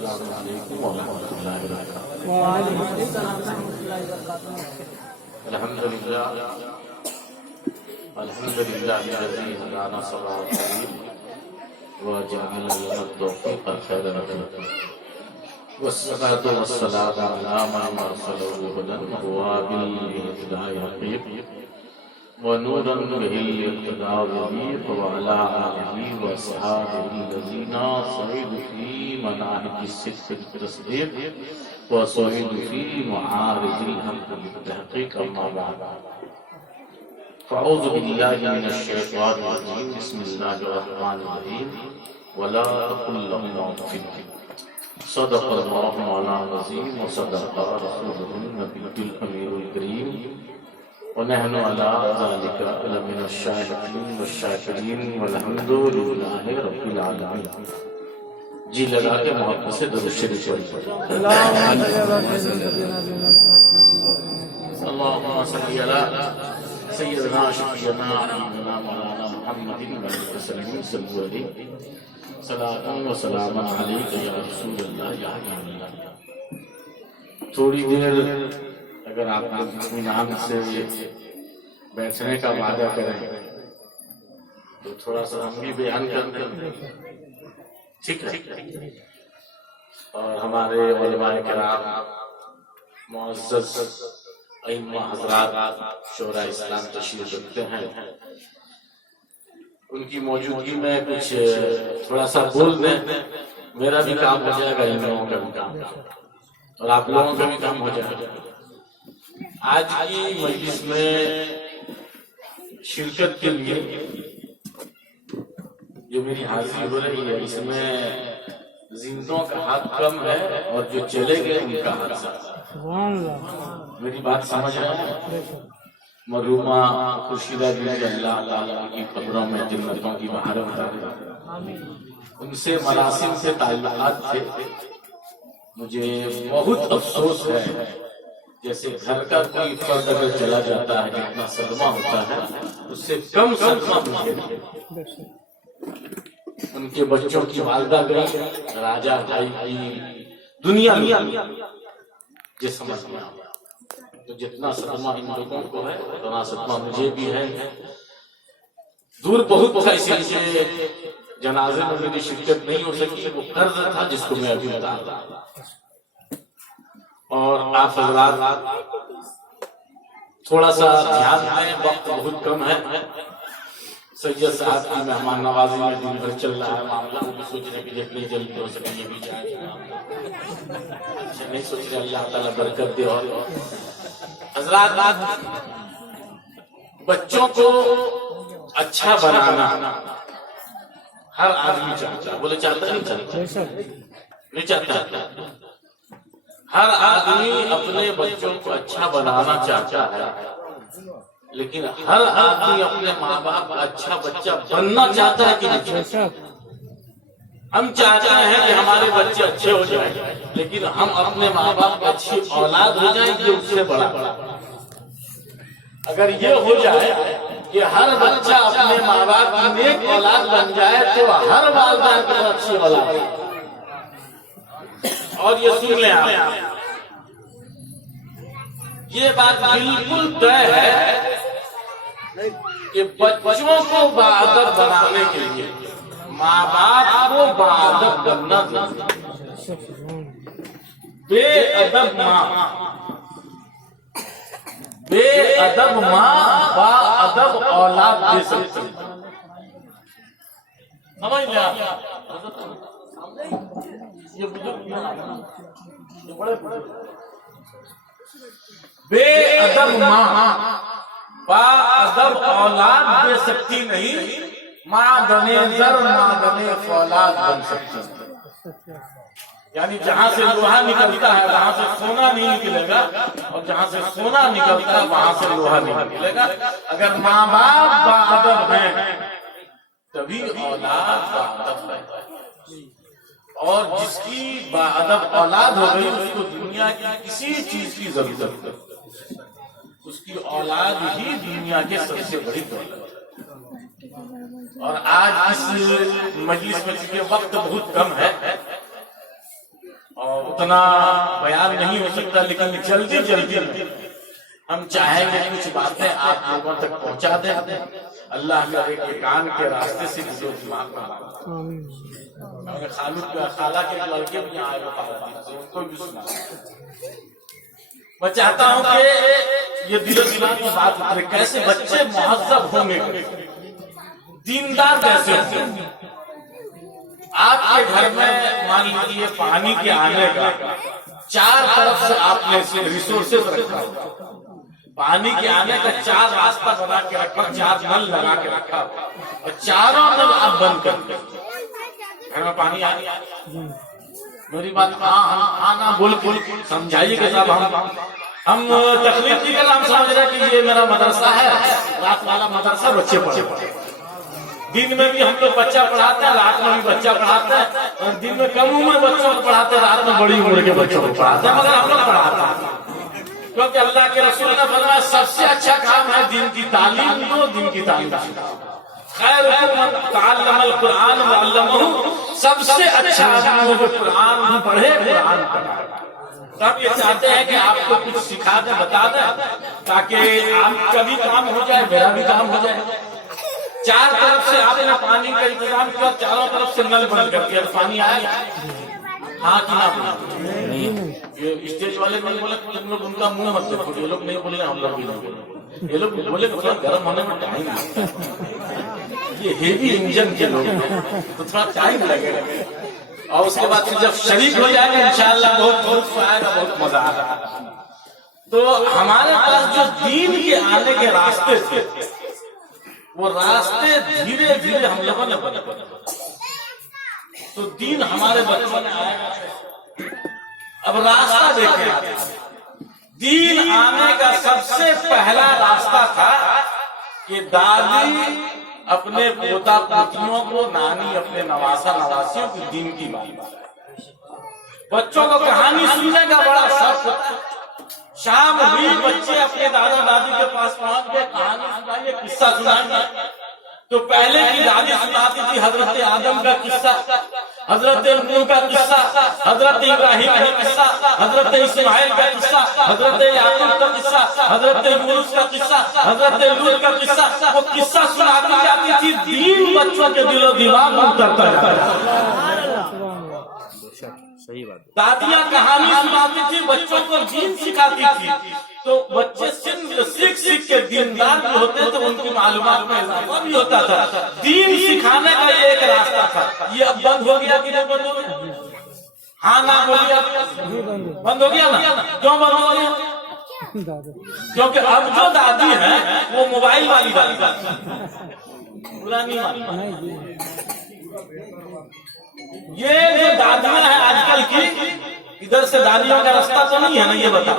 अस्सलामु अलैकुम व रहमतुल्लाहि व बरकातुहू। अल्हम्दुलिल्लाह अल्हम्दुलिल्लाहिल्लज़ी हदाना सल्लल्लाहु अलैहि व जअलना लना तौफ़ीक़ खैरन रफ़ीक़ वस्सलातु वस्सलामु अला मन अरसलहु हुदन व बिल हक़ीक़ व नूरन बिहिल इक़्तिदा बिही व अला आलिहि व अस्हाबिही लज़ीना सईदु फ़ी मनाहिज सिद्क़ तस्दीक़ व सईदु फ़ी मआरिजिल हक़ बित्तहक़ीक़ अम्मा बअद फ़अऊज़ु बिल्लाहि मिनश शैतानिर रजीम बिस्मिल्लाहिर रहमानिर रहीम वला तक़ुल लहुमा उफ़्फ़िन सदक़ल्लाहु मौलाना अज़ीम व सदक़ रसूलुहुन नबियुल अमीरुल करीम व नहनु अला ज़ालिका लमिनश शाहिदीन वश्शाकिरीन वल्हम्दुलिल्लाहि रब्बिल आलमीन। जी लगा के मोहब्बत से दुरूद शरीफ पढ़िए। अल्लाहुम्मा सल्ली अला सय्यिदना शफीअना हबीबना मौलाना मुहम्मदिन व आलिहि वसल्लम सल्लल्लाहु अलैहि सलातन व सलामन अलैका या रसूलल्लाह या हबीबल्लाह। थोड़ी देर अगर आप इत्मीनान से बैठने का वादा करें तो थोड़ा सा हम भी बयान करते हैं, ठीक है। और हमारे उलमाए किराम मुअज़्ज़ज़ अइम्मा हज़रात शोरा इस्लाम तशरीफ रखते हैं, उनकी मौजूदगी में कुछ थोड़ा सा बोल दें, मेरा भी काम हो जाएगा, इन लोगों का भी काम और आप लोगों का भी काम हो जाएगा। आज की मजलिस में शिरकत के लिए जो मेरी हाजिरी हो रही है, इसमें जिंदों का हाथ कम है और जो चले गए उनका हाथ ज्यादा। मेरी बात समझ रहे हैं? मरहूमा खुर्शीदा बीवी अल्लाह ताला की कब्रों में जन्नतों की बहारें उतारे, उनसे मरासिम से ताल्लुकात थे। मुझे बहुत अफसोस है, जैसे घर का कोई फर्द अगर चला जाता है जितना सदमा होता है उससे कम सदमा मुझे उनके बच्चों की वालदा गई, राजा भाई की दुनिया ये समझ में आ गया। तो जितना सदमा इन लोगों को है उतना सदमा मुझे भी है। दूर बहुत था, इसीलिए जनाजे में मेरी शिरकत नहीं हो सकी। वो कर्ज था जिसको मैं अभी बता रहा। और आप हज़रात थोड़ा सा ध्यान दें, वक्त बहुत कम है। सैयद साहब की मेहमान नवाजी में दिन भर चल रहा है मामला, वो भी सोच रहे कि जितनी जल्दी हो सके ये भी जाए, नहीं सोच रहे। अल्लाह ताला बरकत दे। और हज़रात बच्चों को अच्छा बनाना हर आदमी चाहता है। बोले चाहता नहीं चाहता? नहीं चाहता। हर आदमी अपने बच्चों को अच्छा बनाना चाहता है, लेकिन हर आदमी अपने माँ बाप का अच्छा बच्चा बनना चाहता है कि नहीं? हम चाहते हैं कि हमारे बच्चे अच्छे हो जाएं, लेकिन हम अपने माँ बाप की अच्छी औलाद हो जाए ये उससे बड़ा। अगर ये हो जाए कि हर बच्चा अपने माँ बाप की नेक औलाद बन जाए तो हर वालिदैन की अच्छी औलाद। और ये सुन लें आप, ये बात बिल्कुल तय है कि बच्चों को बाअदब बनाने के लिए माँ बाप को बाअदब बनना चाहिए। बेअदब माँ बाअदब औलाद दे सकती है। समझ लिया? ये बुजुर्ग बड़े बेअदब माँ बाअदब औलाद दे सकती नहीं, माँ बने जर माँ बने फौलाद बन सकती है। यानी जहाँ से लोहा निकलता है वहाँ से सोना नहीं निकलेगा, और जहाँ से सोना निकलता है वहाँ से लोहा नहीं निकलेगा। अगर माँ बाप बाअदब हैं तभी औलाद बाअदब है। और जिसकी बाअदब औलाद हो गई उसको दुनिया की किसी चीज की जरूरत नहीं, उसकी औलाद ही दुनिया के सबसे बड़ी दौलत है। और आज इस मजलिस में चूंकि वक्त बहुत कम है और उतना बयान नहीं हो सकता, लेकिन जल्दी जल्दी हम चाहेंगे कुछ बातें आप लोगों तक पहुंचा दें। अल्लाह करे कि कान के रास्ते से जो दिमाग में खाला के लड़के भी यहाँ आए उनको भी सुना। मैं चाहता हूँ कि ये दिलो दिमाग की बात उतरे, कैसे बच्चे मुहज्जब होंगे, दीनदार कैसे होंगे। आपके घर में मान लीजिए पानी के आने का चार तरफ से आपने रिसोर्सेज रखा, पानी के आने का चार रास्ता बना के रखा, चार नल लगा के रखा और चारों नल आप बंद कर दो, घर में पानी आ गया। मेरी बात हाँ ना बोल समझाइएगा साहब। हम तकलीफ की हम समझ रहे कि ये मेरा मदरसा है, रात वाला मदरसा, बच्चे पढ़े। दिन में भी हम लोग बच्चा पढ़ाते हैं, रात में भी बच्चा पढ़ाते हैं। दिन में कम उम्र बच्चों को पढ़ाते हैं, रात में बड़ी उम्र के बच्चों को पढ़ाते हैं, मगर हम लोग पढ़ाते हैं क्योंकि अल्लाह के रसूल ने फरमाया सबसे अच्छा काम है दिन की तालीम दो, दिन की तालीम खैरुकुम मन तअल्लमल कुरान व अल्लमहु, सबसे अच्छा आदमी जो कुरान भी पढ़े, कुरान पढ़ाए। तब ये चाहते हैं कि आपको कुछ सिखा दे, बता दे, ताकि आपका भी काम हो जाए, मेरा भी काम हो जाए। चार तरफ से आपने पानी का इंतजाम किया, चारों तरफ से नल बंद कर दिया, पानी आया। हाँ कि ना? ये स्टेज वाले नहीं बोले, तुम लोग उनका मुंह मत देखो, ये लोग नहीं बोले, हम लोग भी नहीं बोले। ये लोग बोले गर्म होने में टाइम लगेगा, ये हेवी इंजन के लोग तो थोड़ा टाइम लगेगा। और उसके बाद जब शरीक हो जाएगा इंशाअल्लाह बहुत आएगा, बहुत मजा आएगा। तो हमारे पास जो दीन के आने के रास्ते थे, वो रास्ते धीरे धीरे हम लोगों ने बने, तो दीन हमारे बच्चों ने आया। अब रास्ता देखें, दीन आने का सबसे पहला रास्ता था कि दादी अपने पोता पोतियों को, नानी अपने नवासा नवासियों की दीन की बात। बच्चों को कहानी सुनने का बड़ा शौक होता है। शाम हुई, बच्चे अपने दादा दादी के पास पहुंच गए, कहानी सुनाइए, किस्सा सुनाइए। तो पहले की दादी सुनाती थी हजरत आदम का किस्सा, हजरत नूह का किस्सा, हजरत इब्राहिम का किस्सा, हजरत इस्माइल का किस्सा, हजरत याकूब का किस्सा, हजरत यूनुस का किस्सा, हजरत लूत का किस्सा। वो किस्सा सुनाती जाती थी, दीन बच्चों के दिलो दिमाग में उतरता जाता। सही बात। दादियाँ कहानी सुनाती थी, बच्चों को दीन सिखाती थी, तो बच्चे सीख सीख के दीनदार भी होते थे, उनकी मालूमात में इजाफा भी होता था। दीन सिखाने का ये एक रास्ता था। ये अब बंद हो गया कि नहीं बंद हो गया? हाँ ना बोलिए, बंद हो गया ना? क्यों बंद हो गया? क्योंकि अब जो दादी है वो मोबाइल वाली दादी, पुरानी वाली। ये जो दादियां हैं आजकल की, इधर से दादियों का रास्ता तो नहीं है ना, ये बता,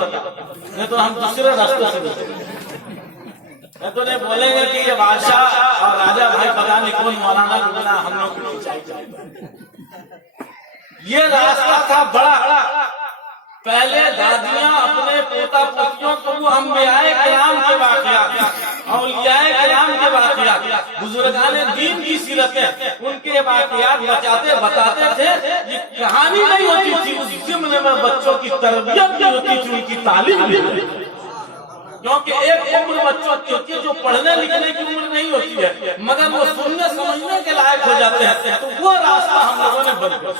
नहीं तो हम दूसरे रास्ते से नहीं तो नहीं बोलेंगे कि ये बादशाह और राजा भाई पता नहीं कौन मौलाना गुना हम लोग ये रास्ता था बड़ा। पहले दादियां अपने पोता पोतियों को अंबियाए किराम के वाक़ियात, औलियाए किराम के वाक़ियात, बुजुर्गाने दीन की सीरतें, उनके वाक़ियात बताते थे। ये कहानी नहीं होती थी, उस ज़िम्न में बच्चों की तरबियत भी होती थी, उनकी तालीम भी होती थी। क्योंकि एक उम्र बच्चों की होती है जो पढ़ने लिखने की उम्र नहीं होती है, मगर वो सुनने समझने के लायक हो जाते हैं। तो वो रास्ता हम लोगों ने बदला।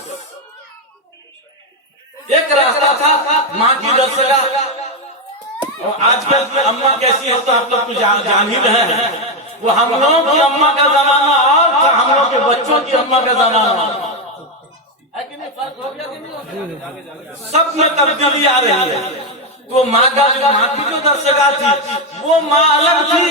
एक रास्ता था माँ की दरगाह, और आजकल की अम्मा कैसी है तो आप लोग तो जान ही रहे हैं। वो हम लोगों की अम्मा का जमाना और था, हम लोग के बच्चों की अम्मा का जमाना है कि नहीं? फर्क हो गया कि नहीं? सब में तब्दीली आ रही है। तो माँ की जो दरगाह थी वो माँ अलग थी,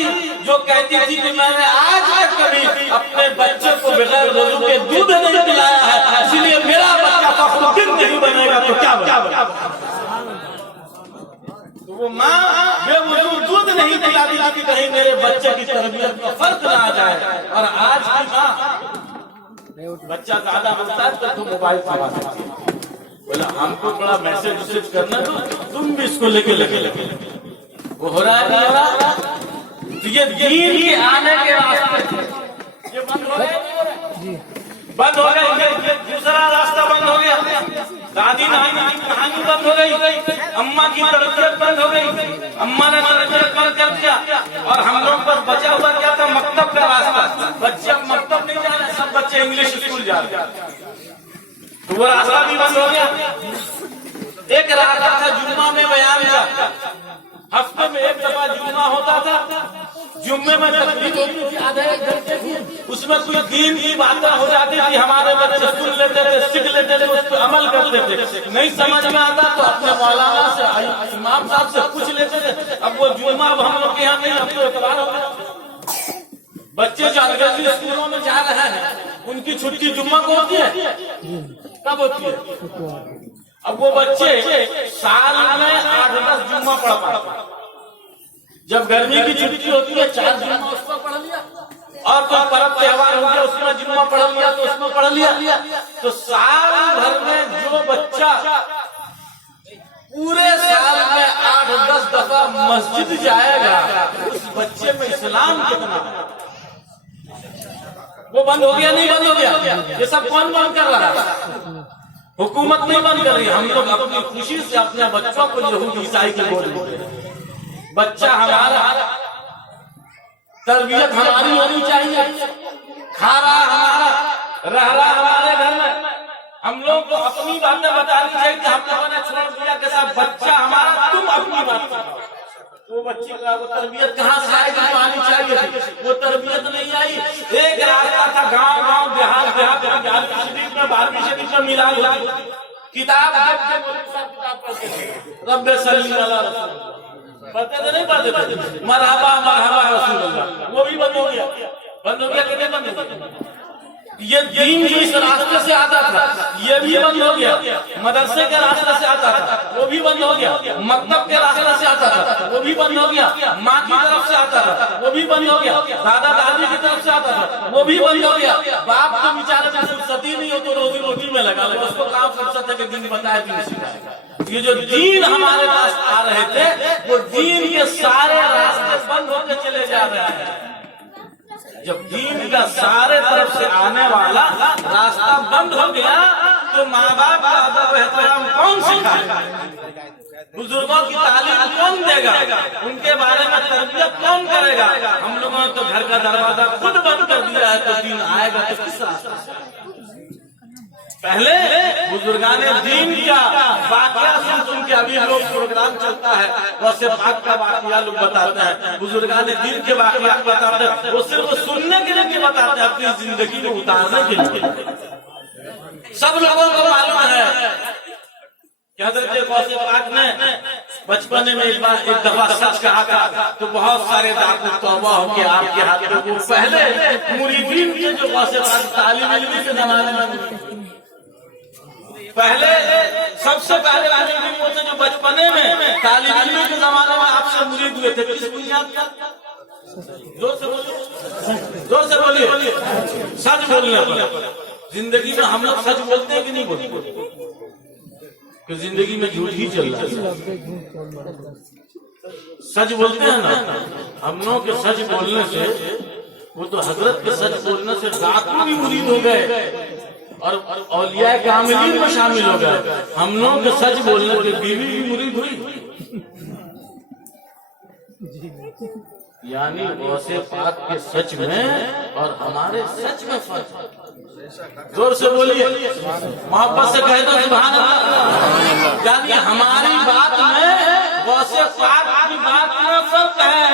जो कहती थी कि मैंने आज तक कभी अपने बच्चे को बगैर वजू के दूध नहीं पिलाया है, इसलिए मेरा बच्चा फखरुद्दीन नहीं बनेगा तो क्या बनेगा? तो वो माँ बेवजू दूध नहीं पिलाती थी कि कहीं मेरे बच्चे की तरबियत में फर्क ना आ जाए। और आज की माँ बच्चा ज्यादा बनता है तो मोबाइल चला सकती है, बोला हमको बड़ा मैसेज करना तो तुम भी इसको लेके वो हो रहा है नहीं हो रहा? तो ये दीन के आने के रास्ते ये बंद हो गया, बंद हो गया। दूसरा रास्ता बंद हो गया। दादी नानी की कहानी बंद हो गई, अम्मा की तरबियत बंद हो गई, अम्मा ने तरबियत बंद कर दिया और हम लोग पर बचा हुआ क्या था, मकतब का रास्ता। बच्चे अब मकतब नहीं जा रहे, सब बच्चे इंग्लिश स्कूल जा रहे, तो वो रास्ता भी बंद हो गया। एक रास्ता था जुम्मा में बयान का, हफ्ते में एक दफा जुम्मा होता था, जुम्मे में तकरीर होती थी आधे एक घंटे की, उसमें कोई दीन की बातें हो जाती थी, हमारे बच्चे सुन लेते थे, सीख लेते थे, उस पर अमल करते थे। नहीं समझ में आता तो अपने मौलाना से, इमाम साहब से पूछ लेते थे। अब वो जुम्मा अब हम लोग के यहाँ नहीं, अब तो एतवार हो गया। बच्चे जो अंग्रेजी स्कूलों में जा रहे हैं, उनकी छुट्टी जुम्मा को होती है, कब होती है? अब वो बच्चे साल में 8-10 जुम्मा पढ़ पाते। जब गर्मी की छुट्टी होती है 4 जुम्मा उसमें पढ़ लिया, और कोई पर्व त्योहार हो गया उसमें जुम्मा पढ़ लिया तो उसमें पढ़ लिया। तो साल भर में जो बच्चा पूरे साल में 8-10 दफा मस्जिद जाएगा, उस बच्चे में इस्लाम कितना? वो बंद हो गया नहीं बंद हो गया? ये सब कौन बंद कर रहा है? हुकूमत नहीं बंद कर रही। हम लोग अपनी खुशी से अपने बच्चों को यहूदी ईसाई की बोल देते हैं। बच्चा हमारा, तरबियत हमारी होनी चाहिए, खा रहा हमारा, रह रहा हमारे घर में, हम लोग को अपनी बातें बतानी चाहिए कि हम लोगों ने छोड़ दिया के साथ बच्चा हमारा, तुम अपनी बात बताओ। वो बच्चे का वो तरबियत कहाँ से आएगी जो आनी चाहिए? वो तरबियत नहीं आई। एक रास्ता था गांव गांव देहात देहात, 11वीं शरीफ में 12वीं शरीफ में मिलाद होती, किताब रब्बे सल्ली अला रसूल पढ़ते थे, नहीं पढ़ते थे? मरहबा मरहबा रसूलुल्लाह, वो भी बंद हो गया। बंद हो गया कि नहीं बंद हो गया? ये दीन जो इस रास्ते से आता था ये भी बंद हो गया। मदरसे के रास्ते से आता था वो भी बंद हो गया। मकतब के रास्ते से आता था वो भी बंद हो गया। माँ की तरफ से आता था वो भी बंद हो गया। दादा दादी की तरफ से आता था वो भी बंद हो गया। बाप को बेचारे में फुर्सती नहीं हो तो रोजी रोटी में लगा लो, उसको काम फुर्सत है कि दिन बताया दिन सिखाएगा। ये जो दीन हमारे पास आ रहे थे वो दीन के सारे रास्ते बंद होकर चले जा रहे हैं। जब दीन का सारे तरफ से आने वाला रास्ता बंद हो गया तो माँ बाप का अदब एहतराम कौन सिखाएगा? बुजुर्गों की तालीम कौन देगा? उनके बारे में तरबियत कौन करेगा? हम लोगों ने तो घर का दरवाजा खुद बंद कर दिया है, तो दीन आएगा तो किस रास्ते से? पहले बुजुर्गाने दीन का वाकया सुन के, अभी लोग प्रोग्राम चलता है वैसे पाक का वाकया लोग बताते हैं, बुजुर्गाने दीन के वाकया बताते हैं, वो सिर्फ सुनने के लिए बताते हैं, अपनी जिंदगी को उतारने के लिए। सब लोगों को मालूम है कि हज़रत गौसे पाक ने बचपन में एक दफा सच कहा था तो बहुत सारे दांत तौबा होके आपके हाथ में। पहले मुरीदीन के जो गौसे पाक तालीम इल्मी के जमाने में, पहले सबसे पहले मुरीद होते जो बचपने में तालीम इल्मी के जमाने में आपसे मुरीद हुए थे, किस बुनियाद पर? जोर से बोलिए, जोर से बोलिए। सच बोलने पर जिंदगी में हम लोग सच बोलते हैं कि नहीं बोलते? कि जिंदगी में झूठ ही चल रहा है। सच बोलते हैं ना हम लोग के। सच बोलने से वो तो हजरत के सच बोलने से दाता भी मुरीद हो गए और औलिया कामिलीन में शामिल हो गए। हम लोग के सच बोलने से बीवी भी मुरीद हुई। यानी गौसे पाक के सच में और हमारे सच में फर्क। जोर से बोलिए, मोहब्बत से कह दो सुभान अल्लाह। यानी हमारी बात में गौसे पाक की बात में फर्क है।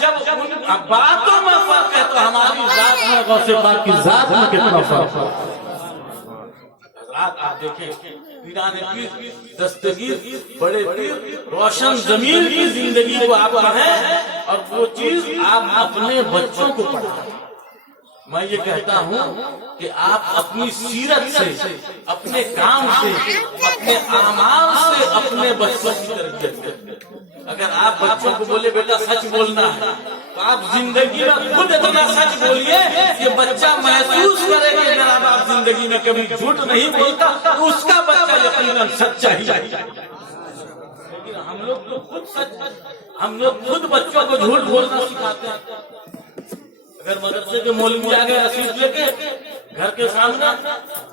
जब उन बातों में फर्क है तो हमारी बात में गौसे पाक की जात में कितना फर्क है? आप देखें पीराने पीर, दस्तगीर, बड़े पीर रोशन जमीन की जिंदगी को आप पढ़ें और वो चीज आप अपने बच्चों को पढ़ाएं। मैं ये कहता हूँ कि आप अपनी सीरत से, अपने काम से, अपने आमाल से अपने बच्चों की तरबियत करें। अगर आप बच्चों को बोले बेटा सच बोलना है तो आप जिंदगी में खुद इतना सच बोलिए कि बच्चा महसूस करे कि अगर आप जिंदगी में कभी झूठ नहीं बोलता तो उसका बच्चा यकीनन सच्चा ही है। लेकिन हम लोग तो खुद हम लोग खुद बच्चों को झूठ बोलना सिखाते हैं। अगर मदरसे के मौलवी आ गए रसीद लेके घर के सामने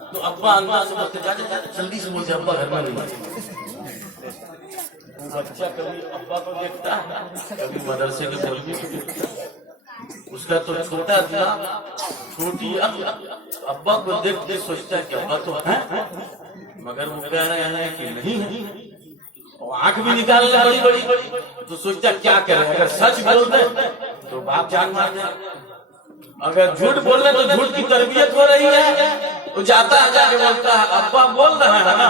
तो अब्बा अंदर से बोलते जा जल्दी से बोलते अब्बा घर में नहीं। वो बच्चा कभी अब्बा को देखता है, कभी मदरसे के बोलने को देखता है। उसका तो छोटा था, छोटी अब्बा को देख के सोचता है कि अब्बा तो है, मगर वो कह रहे हैं कि नहीं है। आंख भी निकाल ले बड़ी बड़ी, तो सोचता क्या करे, अगर सच बोल दे तो बाप जान मार दे, अगर झूठ बोल रहे तो झूठ की तरबियत हो रही है। तो जाता है जाके बोलता है अब्बा बोल रहे हैं ना,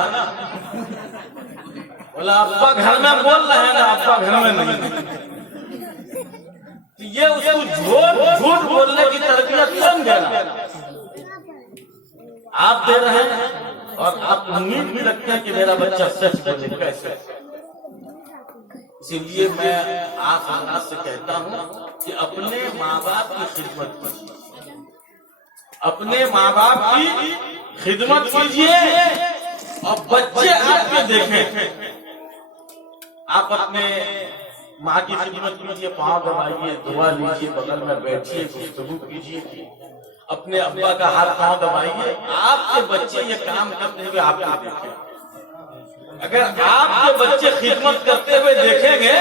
बोला अब्बा घर में बोल रहे हैं ना, अब्बा घर में नहीं। तो ये उसको झूठ बोलने की तरबियत कौन दे रहा है? आप दे रहे हैं, और आप उम्मीद भी रखते हैं कि मेरा बच्चा सच बोलेगा। कैसे? इसीलिए मैं आप अल्लाह से कहता हूँ कि अपने माँ बाप की खिदमत कीजिए, अपने माँ बाप की खिदमत कीजिए, और बच्चे आपके देखें। आप अपने माँ की खिदमत कीजिए, पाँव दबाइए, दुआ लीजिए, बगल में बैठिए, गुफ्तगू कीजिए, अपने अब्बा का हाथ पाँव दबाइए। आपके बच्चे ये काम करते हुए आपको देखें। अगर आपके बच्चे खिदमत करते हुए देखेंगे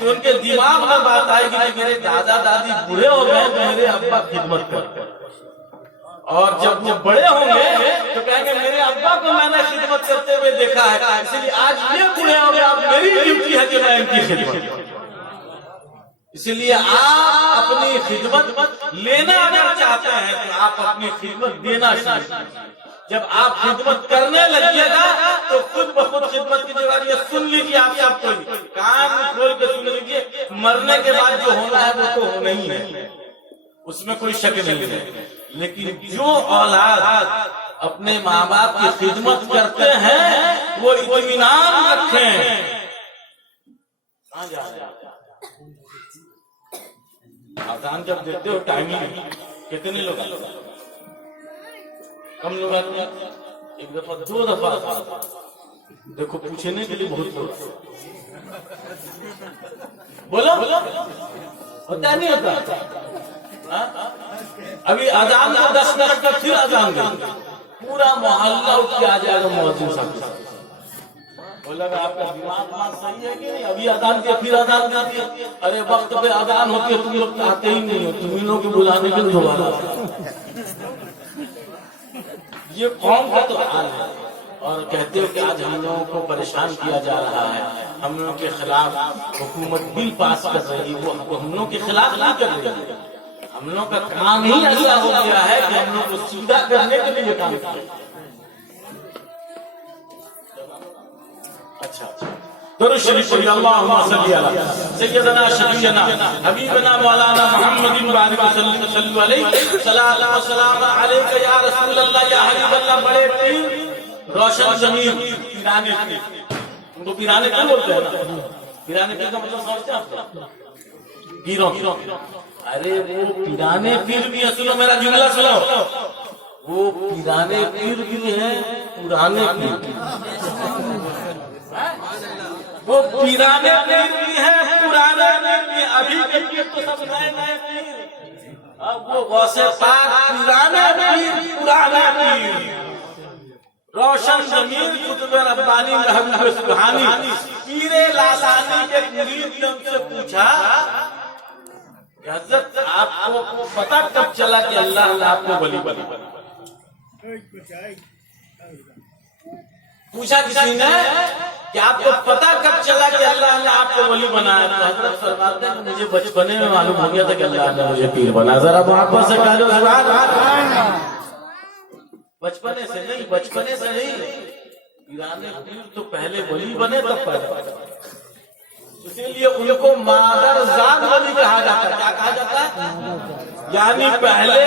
तो उनके दिमाग में बात आएगी कि मेरे दादा दादी बूढ़े हो गए तो मेरे अब्बा खिदमत करते, और जब वो बड़े होंगे तो कहेंगे मेरे अब्बा को मैंने खिदमत करते हुए देखा है, इसलिए आज ये बूढ़े हो गए, अब मेरी ड्यूटी है कि मैं इनकी खिदमत। इसलिए आप अपनी खिदमत लेना अगर चाहते हैं तो आप अपनी खिदमत देना चाहिए। जब आप खिदमत करने लगिएगा तो खुद ब खुद खिदमत की जगह ये सुन लीजिए, आप सबको कान खोल के सुन लीजिए, मरने के बाद जो होना है वो तो होना ही है, उसमें कोई शक नहीं है। लेकिन जो औलाद अपने माँ बाप की खिदमत करते हैं वो इत्मीनान रखें। कहाँ जा रहे हैं? आजान जब देते हो टाइमिंग कितने लोग? कम लोग आते हैं, एक दफा दो दफा देखो, पूछने के लिए बहुत लोग। बोलो होता नहीं होता? अभी अजान को 10 मिनट तक फिर अजान देंगे, पूरा मोहल्ला उठ के आ जाएगा मुअज्जिन साहब। बोलेगा आपका दिमाग सही है कि नहीं? अभी अजान दिया फिर अजान दिया, अरे वक्त पे अजान होती है, तुम लोग आते ही नहीं हो, तुम लोग को बुलाने के लिए दोबारा। ये कौन का तो हाल है। और कहते हो कि आज हम लोगों को परेशान किया जा रहा है, हम लोगों के खिलाफ हुकूमत बिल पास कर रही है, वो हम लोगों के खिलाफ नहीं कर रही है। हम लोग का काम ही ऐसा हो गया है कि हम लोग को सीधा करने के लिए काम कर रहे हैं। अच्छा, दुरूद शरीफ पढ़िए, अल्लाहुम्मा सल्ली अला सय्यदना शफीअना हबीबना मौलाना मुहम्मदिन सल्लल्लाहु अलैहि सलातो व सलाम अलैका या रसूल अल्लाह या हबीब अल्लाह। बड़े पीर रोशन जमीर पीराने पीर, उनको पीराने क्यों बोलते हैं? पीराने पीर का मतलब समझते हैं आप? पीरों। अरे वो पीराने पीर भी है, सुनो मेरा जुमला सुनो, वो पीराने पीर भी है, पुराने पीर, वो पीराने पीर भी है, पुराने पीर भी। अभी के पीर तो सब नए नए पीर, अब वो गौसे पाक पीराने पीर, पुराने पीर। रोशन जमीन कुतुब रब्बानी महबूब सुब्हानी पीरे लासानी के मुरीद ने उनसे पूछा, हज़रत आपको पता कब चला कि अल्लाह ने आपको वली बना? पूछा किसी ने कि आपको पता कब चला कि अल्लाह ने आपको वली बनाया? तो हज़रत फरमाते हैं मुझे बचपने में मालूम हो गया था कि अल्लाह ने मुझे पीर बनाया। जरा मोहब्बत से कह दो सुभान अल्लाह। बचपने से नहीं, पीराने पीर तो पहले वली बने तब पैदा, इसीलिए उनको मादरजाद वली कहा जाता है। क्या कहा जाता है? यानी पहले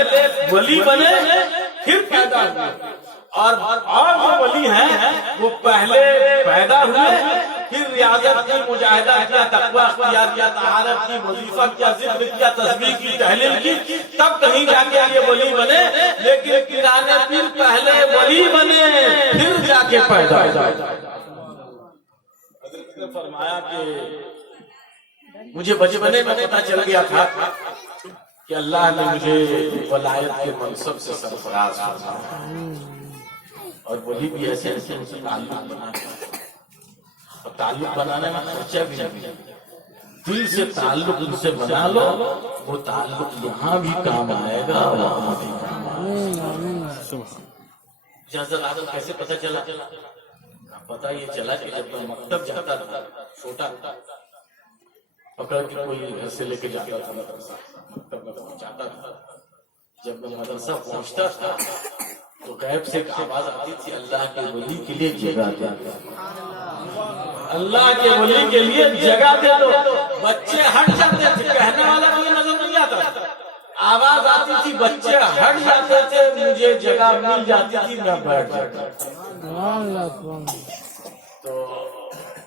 वली बने फिर पैदा हुए, और जो वली हैं वो पहले पैदा हुए, फिर रियाजत की, मुजाहिदा किया, तकवा इख्तियार किया, तहारत की, वजीफा किया, जिक्र किया, तस्बीह की, तहलील की, तब कहीं जाके ये वली बने। लेकिन पीराने पीर पहले वली बने फिर जाके पैदा। हज़रत ने फरमाया कि मुझे बचपने में पता चल गया था कि अल्लाह ने मुझे वलायत के मनसब से सरफराज फरमाया। और वही भी ऐसे ऐसे उनसे ताल्लुक बना, और ताल्लुक बनाने में खर्चा भी नहीं। दिल से ताल्लुक उनसे बना लो, वो ताल्लुक यहाँ भी काम आएगा, वहाँ भी काम आएगा। जैसे आपको कैसे पता चला? पता ये चला कि जब मैं मकतब जाता था, छोटा पकड़ के कोई घर से लेके जाता था मदरसा, मकतब में पहुंचाता था। जब मैं मदरसा पहुंचता था तो गैब से एक आवाज आती थी, अल्लाह के वली के लिए जगह दे दो, अल्लाह के वली के लिए जगह दे दो। बच्चे हट जाते थे, कहने वाला कोई नजर नहीं आता, आवाज आती थी, बच्चे हट जाते थे, मुझे जगह मिल जाती थी, मैं बैठ जाता। तो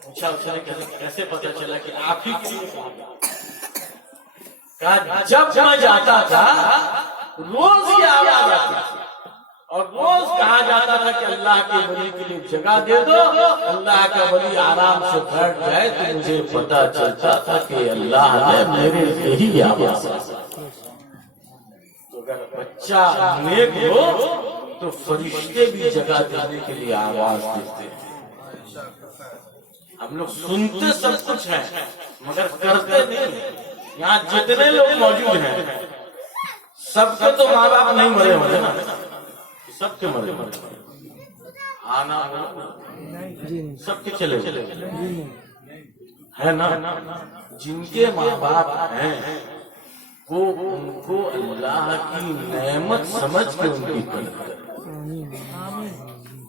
पूछा उसने कैसे पता चला कि आप ही के लिए? कहा जब मैं जाता था रोज ये आवाज आती थी, और रोज कहा जाता था कि अल्लाह के वली के लिए जगह दे दो, अल्लाह का वली आराम से बैठ जाए। तो मुझे पता चलता था कि अल्लाह ने मेरे लिए ही आवाज। तो अगर बच्चा नेक हो तो फरिश्ते भी जगह देने के लिए आवाज देते हैं। हम लोग सुनते सब कुछ है मगर करते नहीं। यहाँ जितने लोग मौजूद हैं सबके तो माँ बाप नहीं मरे होंगे ना, सबके मरे आना सबके चले है ना। जिनके माँ बाप हैं वो उनको अल्लाह की नेमत समझ के उनकी कदर करें।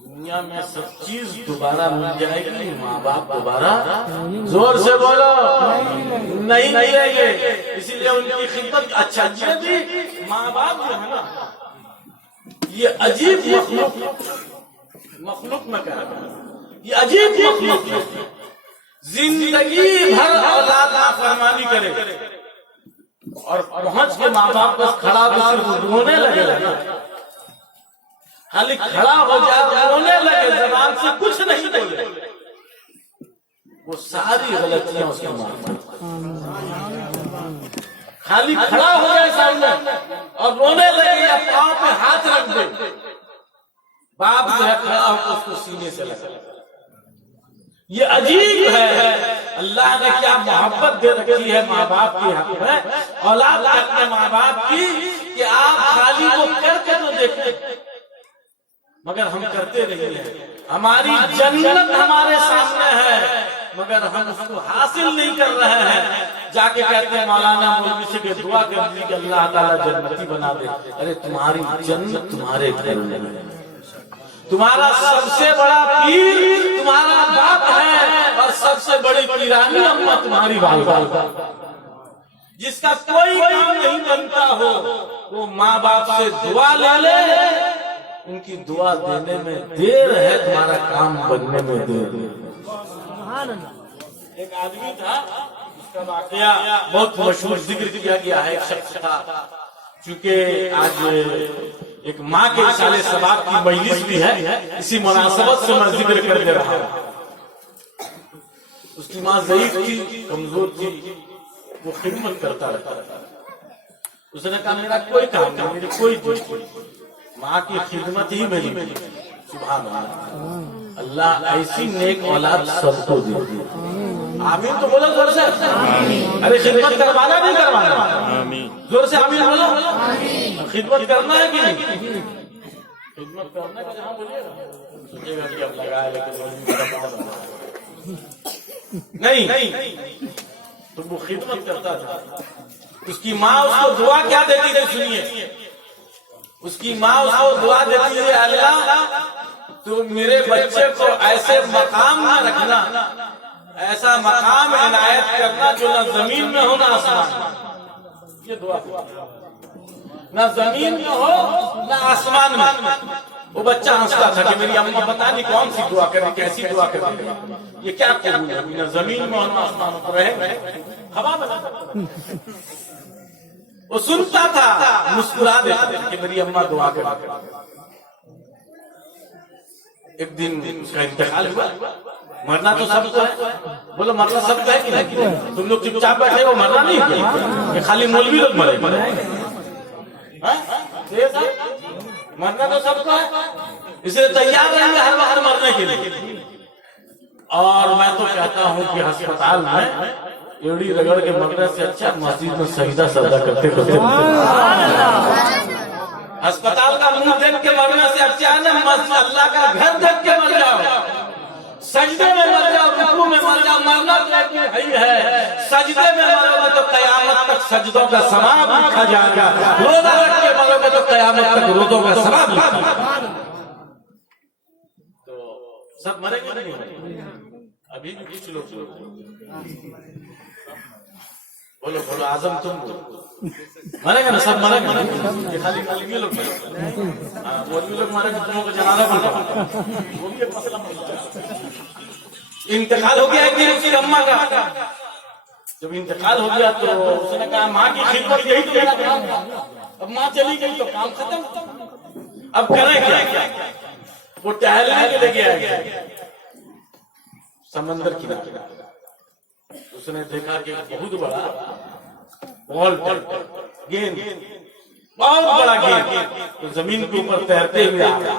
दुनिया में सब चीज दोबारा मिल जाएगी, माँ बाप दोबारा, जोर से बोलो, नहीं मिलेंगे। इसीलिए उनकी खिदमत। अच्छा ये भी माँ बाप जो है ना, ये अजीब मखलूक में कह रहा हूं, ये अजीब मखलूक जिंदगी भर औलाद नाफरमानी करे और पहुंच के माँ बाप बस खड़ा होकर रोने लगेगा ना, खाली खड़ा हो जाए रोने लगे, जबान से कुछ नहीं बोले, वो सारी गलतियां उसके मार। खाली खड़ा हो जाए सामने और रोने लगे या पांव पे हाथ रख दे, बाप जो है खड़ा होकर उसको सीने से लगा। ये अजीब है। अल्लाह ने क्या मोहब्बत दे रखी है माँ बाप के हक में, औलाद अपने माँ बाप की, कि आप खाली वो करके तो देखें, मगर हम करते नहीं है। हमारी जन्नत हमारे सामने है मगर हम उसको हासिल नहीं कर रहे हैं। जाके कहते हैं मौलाना मौलवी से कि दुआ कर दी कि अल्लाह ताला जन्नती बना दे। अरे तुम्हारी जन्नत तुम्हारे घर में है, तुम्हारा सबसे बड़ा पीर तुम्हारा बाप है और सबसे बड़ी पीरानी अम्मा तुम्हारी वालिदा। जिसका कोई काम नहीं बनता हो वो माँ बाप से दुआ ले ले, उनकी दुआ देने में देर है, तुम्हारा काम बनने में देर है। एक आदमी था, उसका वाकया बहुत मशहूर जिक्र किया गया है। एक शख्स था, चूंकि आज एक माँ के साले सबाब की मजलिस भी है, इसी मुनासबत से मैं जिक्र कर दे रहा हूँ। उसकी माँ ज़ईफ थी, कमजोर थी, वो खिदमत करता रहता था। उसने कहा मेरा कोई काम नहीं, मेरी कोई चीज, माँ की खिदमत ही मेरी। सुभान अल्लाह, अल्लाह ऐसी नेक औलाद सबको दे दी। आमीन तो बोलो जोर से। अरे खिदमत करवाना नहीं करवाना, जोर से आमीन बोलो। खिदमत करना है कि नहीं? खिदमत करना का जहाँ बोलिएगा सोचेगा कि अब लगाया लेकिन नहीं, तो वो खिदमत करता था। उसकी माँ उसको दुआ क्या देती थी सुनिए। उसकी माँ उसको दुआ देती है, अल्लाह तो मेरे बच्चे को ऐसे मकाम में रखना, ऐसा मकाम इनायत करना जो न जमीन में हो न आसमान। ये दुआ न जमीन में हो न आसमान में। वो बच्चा हंसता था कि मेरी अम्मा पता नहीं कौन सी दुआ कर रही, कैसी दुआ कर रही, ये क्या कबूल है, न जमीन में हो न आसमान में, रहे हवा में। वो सुनता था, मुस्कुरा देता था कि मेरी अम्मा दुआ कर। एक दिन उसका इंतकाल हुआ। मरना तो सबको है, बोलो मरना सबको है कि नहीं? तुम लोग चुपचाप बैठे हो, मरना नहीं है, ये खाली मौलवी लोग मरे। मरना तो सबको है, इसलिए तैयार रहेंगे हर वक्त मरने के लिए। और मैं तो कहता हूं कि अस्पताल में एड़ी रगड़ के मरने से अच्छा मस्जिद में सजदा सजदा करते करते अस्पताल का मुंह देख के मरने से अच्छा है ना मस्जिद अल्लाह का घर देख के मर जाओ, सजदे में मर जाओ, रुकू में मर जाओ। मरना तो है, सजदे में मरोगे तो कयामत तक सजदों का सवाब लिखा जाएगा, रोजा रख के मरोगे तो कयामत तक रोजों का सवाब लिखा जाएगा। तो सब मरेंगे नहीं? अभी भी कुछ लोग बोलो बोलो आजम तुम मरेंगे ना? सब मरेंगे ना? ये खाली खाली लोग वो भी लोग मरेंगे, तुम को जनाना पड़ेगा, वो भी एक मसला। इंतकाल हो गया कि उसकी अम्मा का, जब इंतकाल हो गया तो उसने कहा माँ की खिदमत यही तो मेरा काम था, अब माँ चली गई तो काम खत्म, अब करें क्या? वो टहलने के लिए गया समंदर किनारे, उसने देखा कि बहुत बड़ा बॉल गेंद, बहुत बड़ा गेंद तो जमीन के ऊपर तैरते हुए आ रहा।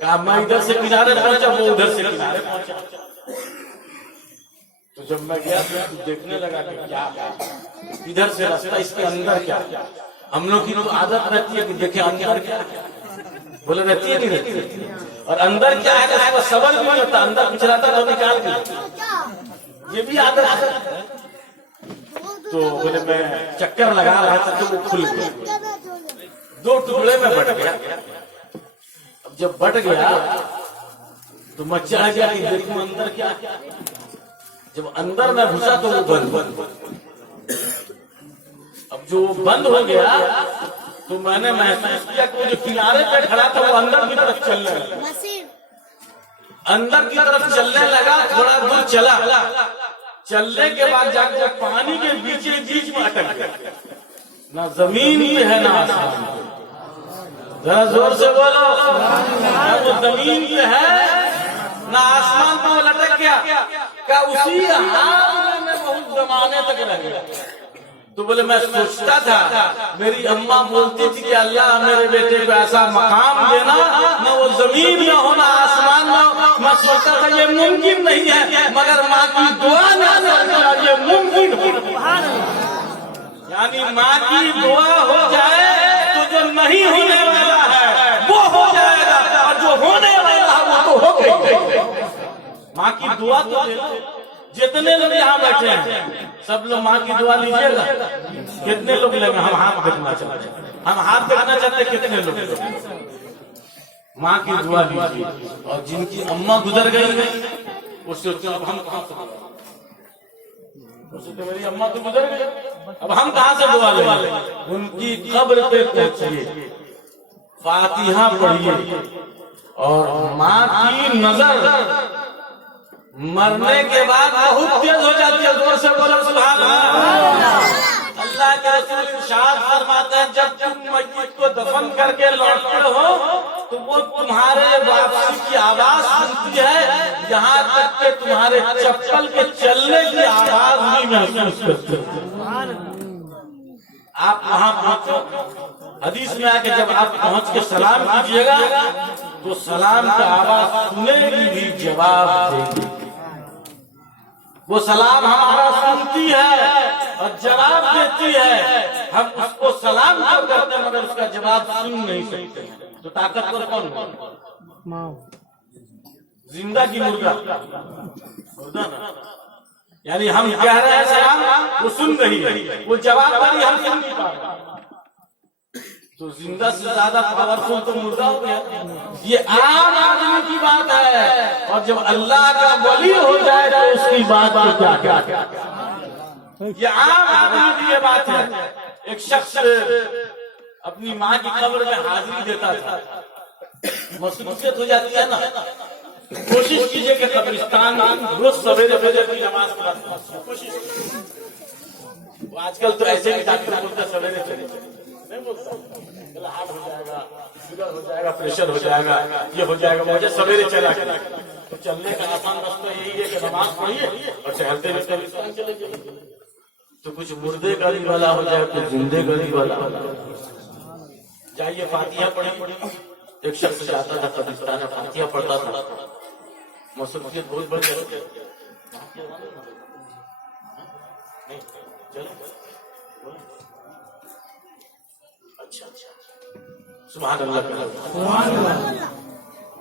कहा मैं इधर से किनारे पहुंचा, वो उधर से किनारे पहुंचा। तो जब मैं गया तो देखने लगा कि क्या इधर से रास्ता, इसके अंदर क्या। हम लोग की तो आदत रहती है कि देखे अंदर क्या, बोले रहती है नहीं रहती, और अंदर क्या है उसका सबर भी नहीं होता, अंदर कुछ रहता तो निकाल के, ये भी आदत है। तो बोले मैं चक्कर लगा रहा था तो वो खुल गया, 2 टुकड़े में बट गया। अब जब बट गया तो मैं चाह गया कि देखूं अंदर क्या। जब अंदर में घुसा तो वो बंद। अब जो बंद हो गया तो मैंने महसूस किया कि जो किनारे पे खड़ा था वो अंदर की तरफ चलने लगा, अंदर की तरफ चलने लगा। थोड़ा दूर चला, चलने के बाद जाकर पानी के बीच में अटक गया, ना जमीन पे है ना आसमान पे। जरा जोर से बोलो, ना वो जमीन पे है ना आसमान पे, वो लटक गया। क्या उसी हाल में बहुत जमाने तक रह गया। तो बोले मैं सोचता था, मेरी अम्मा बोलती थी कि अल्लाह मेरे बेटे को ऐसा मकाम देना, न वो जमीन में हो ना आसमान में। मैं सोचता था ये मुमकिन नहीं है, मगर माँ की दुआ न ये मुमकिन हो। यानी माँ की दुआ हो जाए तो जो नहीं होने वाला है वो हो जाएगा, और जो होने वाला है वो तो हो गई। माँ की दुआ तो जितने लोग यहाँ बैठे हैं सब लोग माँ की दुआ लीजिएगा। कितने लोग लेंगे? हम हाथ देखना चाहते हैं, हम हाथ देखना चाहते हैं। कितने लोग माँ की दुआ लीजिए। और जिनकी अम्मा गुजर गई है वो सोचते हैं अब हम कहाँ से, सोचते मेरी अम्मा तो गुजर गई, अब हम कहाँ से दुआ लेंगे? उनकी कब्र पे पहुंचिए, फातिहा पढ़िए, और माँ की नजर मरने के बाद बहुत तेज हो जाती है। जोर से बोलो सुभान अल्लाह। अल्लाह के रसूल इरशाद फरमाते हैं जब तुम मय्यत को दफन करके लौटते हो तो वो तुम्हारे वापसी की आवाज सुनती है, यहाँ तक कि तुम्हारे चप्पल के चलने की आवाज भी महसूस करते हो। आप वहाँ पहुँचो, हदीस में आके जब आप पहुँच के सलाम कीजिएगा तो सलाम का आवाज सुनेगी भी, जवाब देगी। वो सलाम हमारा सुनती है और जवाब देती है। हम उसको सलाम तो करते हैं मगर उसका जवाब सुन नहीं सकते। तो ताकतवर कौन है? जिंदा की मुर्गा, यानी हम कह रहे हैं सलाम, वो सुन रही है, वो जवाब वाली हम सुन नहीं पा रहे। तो जिंदा से ज्यादा पावरफुल तो मुर्दा हो गया। ये आम आदमी की बात है, और जब अल्लाह का वली हो जाए तो उसकी बात क्या क्या क्या। ये आम आदमी की ये बात है। एक शख्स अपनी माँ की कब्र में हाजिरी देता था, मसरूफियत हो जाती है ना। कोशिश कीजिए कि कब्रिस्तान रोज सवेरे फजर की नमाज के बाद कोशिश। आजकल तो ऐसे ही डॉक्टर बोलते सवेरे सवेरे नहीं बोलता, हार्ट हो जाएगा, शुगर हो जाएगा, प्रेशर हो जाएगा, ये हो जाएगा, मुझे सवेरे चला। तो चलने का आसान रास्ता यही है कि नमाज पढ़िए और टहलते हुए कब्रिस्तान चले जाइए। तो कुछ मुर्दे का भी भला हो जाए, कुछ जिंदे का भी भला हो जाइए। फातिहा पढ़िए, एक शख्स जाता था कब्रिस्तान में, फातिहा पढ़ता था, मसरूफियत बहुत बढ़ गई। अच्छा सुभान अल्लाह।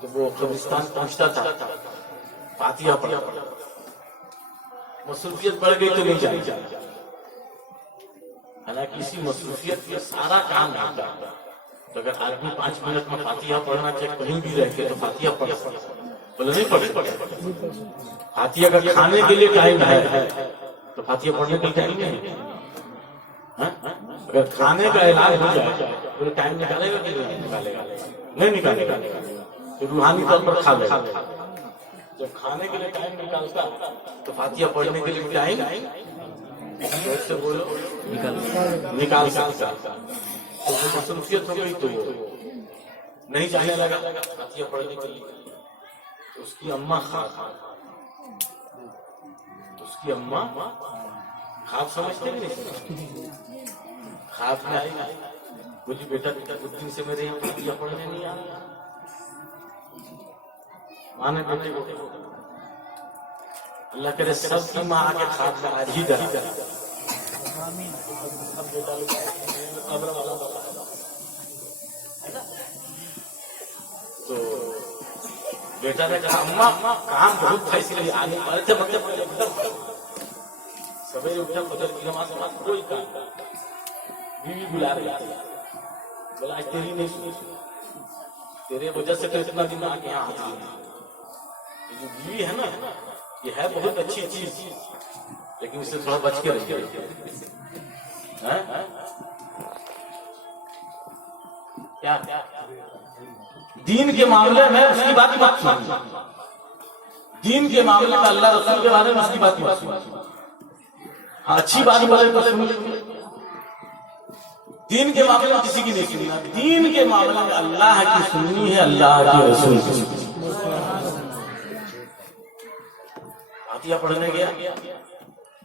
तो वो कब्रिस्तान पहुंचता था, फातिहा पढ़ा, मसरूफियत बढ़ गई तो नहीं जाए। हालांकि इसी मसरूफियत में सारा काम होता है। तो अगर आदमी 5 मिनट में फातिहा पढ़ना चाहे कहीं भी रह के तो फातिहा पढ़, बोले नहीं पढ़। फातिहा का खाने के लिए टाइम है तो फातिहा पढ़ने के लिए टाइम नहीं है। अगर खाने का इलाज हो जाए तो टाइम निकालेगा कि नहीं निकालेगा? नहीं निकालेगा, तो रूहानी तौर पर खा लेगा। जब खाने के लिए टाइम निकालता तो फातिहा पढ़ने के लिए टाइम से बोलो निकाल सकता। तो मसरूफियत हो गई तो नहीं जाने लगा फातिहा पढ़ने के लिए। तो उसकी अम्मा खाब समझते नहीं, खाब में आई, बोली बेटा कुछ दिन से मेरे फातिहा पढ़ने नहीं आ रहा। माने बेटे को अल्लाह करे सबकी माँ आके खाब में आज ही डरा। तो बेटा ने कहा अम्मा काम बहुत था इसलिए आने वाले थे, मतलब सवेरे उठा फजर की नमाज के बाद कोई काम, बीवी बुला रही, बोला आज तेरी नहीं सुनी, तेरे वजह से तो इतना दिन आके यहाँ हाजिर है। जो बीवी है ना, ये है बहुत अच्छी चीज, लेकिन इससे थोड़ा बच के रहिए। क्या दीन के मामले में उसकी बात मत सुनिए, दीन के मामले में अल्लाह रसूल के बारे में उसकी बात मत सुनिए। हाँ अच्छी बात बोले तो सुन, दीन के मामले में किसी की नहीं सुनना। दीन के मामले में अल्लाह की सुननी है, अल्लाह के रसूल की। फातिहा पढ़ने गया,